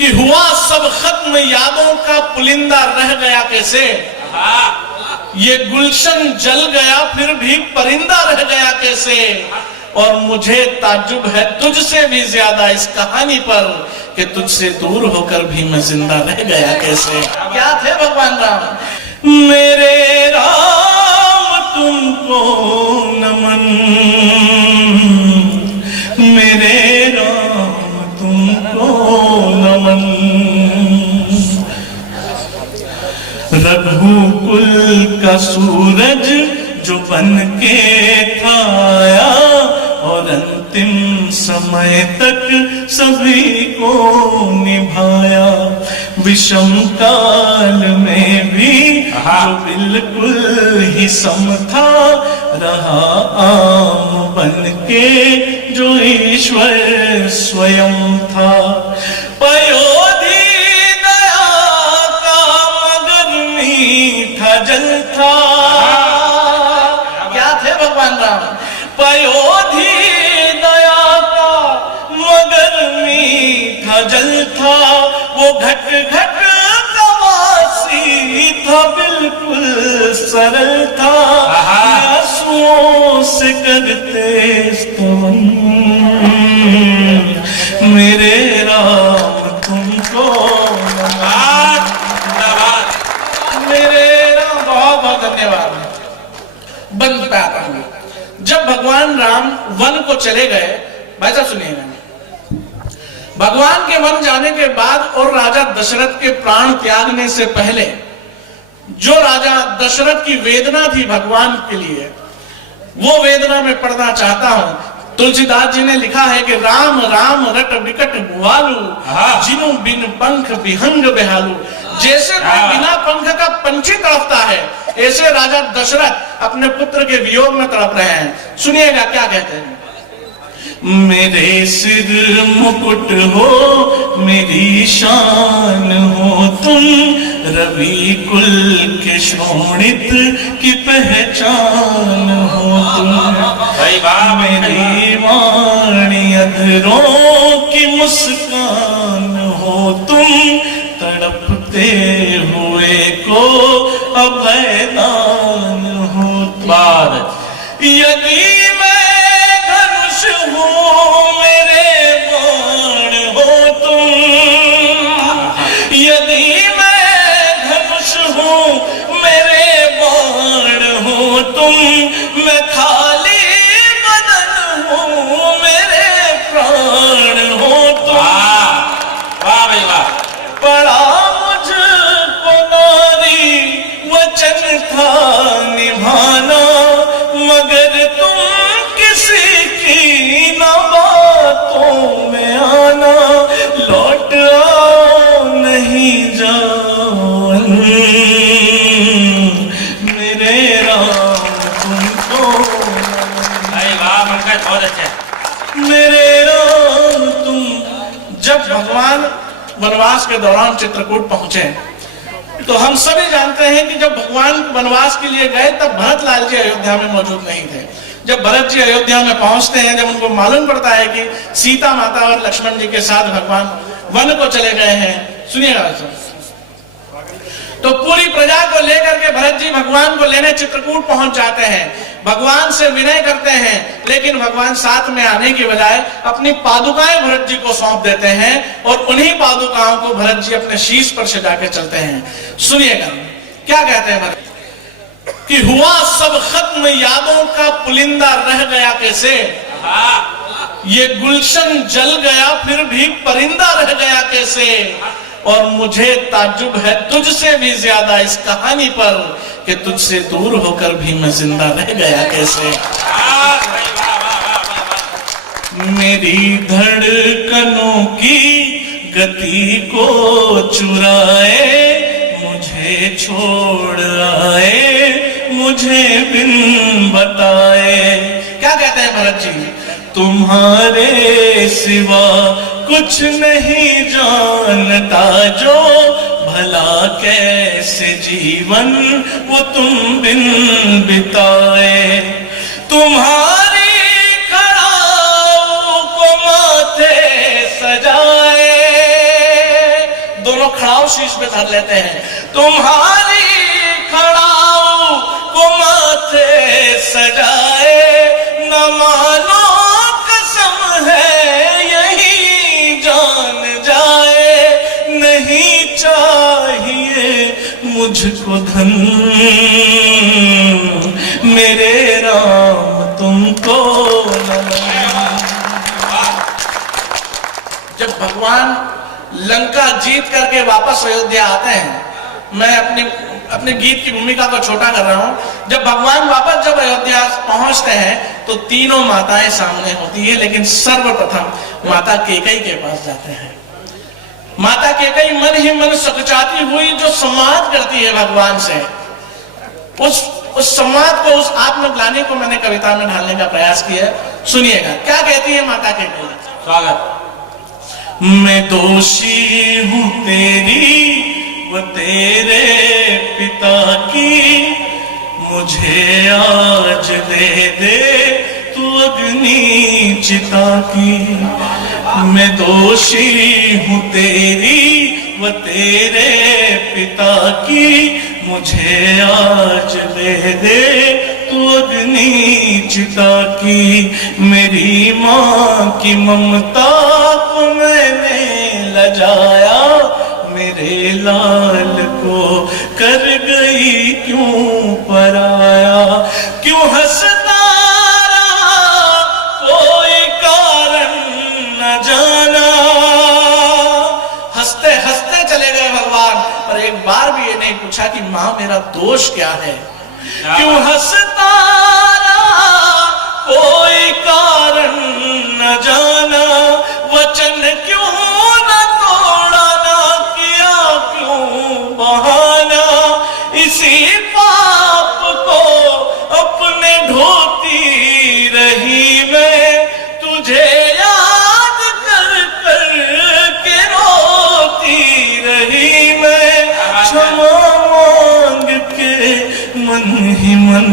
कि हुआ सब खत्म यादों का पुलिंदा रह गया कैसे। ये गुलशन जल गया फिर भी परिंदा रह गया कैसे। और मुझे ताज्जुब है तुझसे भी ज्यादा इस कहानी पर कि तुझसे दूर होकर भी मैं जिंदा रह गया कैसे। क्या थे भगवान राम। मेरे राम तुमको नमन, मेरे राम तुमको नमन। रघुकुल का सूरज जो बन के था आया और अंतिम समय तक सभी को निभाया। विषम काल में भी जो बिल्कुल ही सम था रहा आम बन के जो ईश्वर स्वयं था। पयोधी दया का मगर मीठा जल था। क्या थे भगवान राम। पयोधी दया का मगर मीठा जल था। वो घट घट कवासी था बिल्कुल सरल था। आंसुओं से करते स्तवन मेरे राम तुमको मेरे राम। बहुत बहुत धन्यवाद। बंद पे आता हूं। जब भगवान राम वन को चले गए, भाई साहब सुनिएगा, भगवान के वन जाने के बाद और राजा दशरथ के प्राण त्यागने से पहले जो राजा दशरथ की वेदना थी भगवान के लिए, वो वेदना मैं पढ़ना चाहता हूं। तुलसीदास जी ने लिखा है कि राम राम रट विकट भुआलू, जिनु बिन पंख विहंग बेहालू। जैसे कोई बिना पंख का पंछी तड़पता है, ऐसे राजा दशरथ अपने पुत्र के वियोग में तड़प रहे हैं। सुनिएगा क्या कहते हैं। मेरे सिर मुकुट हो मेरी शान हो तुम, रवि कुल के शोणित की पहचान हो तुम। मेरी वाणी अधरों की मुस्कान हो तुम, तड़पते हुए को अभयदान हो तुम। यदि मैं धनुष हूँ मेरे बाण हो तुम, यदि मैं धनुष हूँ मेरे बाण हो तुम, मैं खाली बदन हूँ मेरे प्राण हो तुम। वाह भाई वाह। पड़ा मुझको नारी वचन था निभाना, मगर तुम किसी की न बातों में आना। लौट आओ नहीं जाओ मेरे राम तुमको। बहुत अच्छा। मेरे राम तुम। जब भगवान वनवास के दौरान चित्रकूट पहुंचे तो हम सभी जानते हैं कि जब भगवान वनवास के लिए गए तब भरत लाल जी अयोध्या में मौजूद नहीं थे। जब भरत जी अयोध्या में पहुंचते हैं, जब उनको मालूम पड़ता है कि सीता माता और लक्ष्मण जी के साथ भगवान वन को चले गए हैं, सुनिएगा तो पूरी प्रजा को लेकर के भरत जी भगवान को लेने चित्रकूट पहुंच जाते हैं। भगवान से विनय करते हैं, लेकिन भगवान साथ में आने की बजाय अपनी पादुकाएं भरत जी को सौंप देते हैं और उन्हीं पादुकाओं को भरत जी अपने शीश पर सजा के चलते हैं। सुनिएगा क्या कहते हैं भरत कि हुआ सब खत्म यादों का पुलिंदा रह गया कैसे। ये गुलशन जल गया फिर भी परिंदा रह गया कैसे। और मुझे ताज्जुब है तुझसे भी ज्यादा इस कहानी पर कि तुझसे दूर होकर भी मैं जिंदा रह गया कैसे। मेरी धड़कनों की गति को चुराए, मुझे छोड़ आए मुझे बिन बताए। क्या कहते हैं भरत जी। तुम्हारे सिवा कुछ नहीं जानता जो, भला कैसे जीवन वो तुम बिन बिताए। तुम्हारी खड़ाओं को माथे सजाए, खड़ाऊ शीश पे धर लेते हैं। तुम्हारी खड़ाऊ को माथे सजाए, न मानो कसम है यही जान जाए। नहीं चाहिए मुझको धन मेरे राम तुमको नमन। जब भगवान लंका जीत करके वापस अयोध्या आते हैं, मैं अपने गीत की भूमिका को छोटा कर रहा हूं। जब भगवान वापस जब अयोध्या पहुंचते हैं तो तीनों माताएं सामने होती है, लेकिन सर्वप्रथम माता कैकेयी के पास जाते हैं। माता कैकेयी मन ही मन सकचाती हुई जो संवाद करती है भगवान से, उस संवाद को, उस आत्मग्लानि को मैंने कविता में ढालने का प्रयास किया। सुनिएगा क्या कहती है माता कैकेयी। स्वागत। मैं दोषी हूं तेरी व तेरे पिता की, मुझे आज दे दे तू अग्नि चिता की। मैं दोषी हूं तेरी व तेरे पिता की, मुझे आज दे दे तू अग्नि चिता की। मेरी माँ की ममता को मैंने लजाया, मेरे लाल को कर गई क्यों पराया। क्यों हंसता रहा कोई कारण न जाना। हंसते हंसते चले गए भगवान, पर एक बार भी ये नहीं पूछा कि माँ मेरा दोष क्या है। क्यों हंसता रहा कोई कारण न जाना। वचन क्यों न तोड़ा, न किया क्यों बहाना। इसी पाप को अपने ढोती रही मैं, तुझे याद कर कर के रोती रही मैं। क्षमा मांग के मन ही मन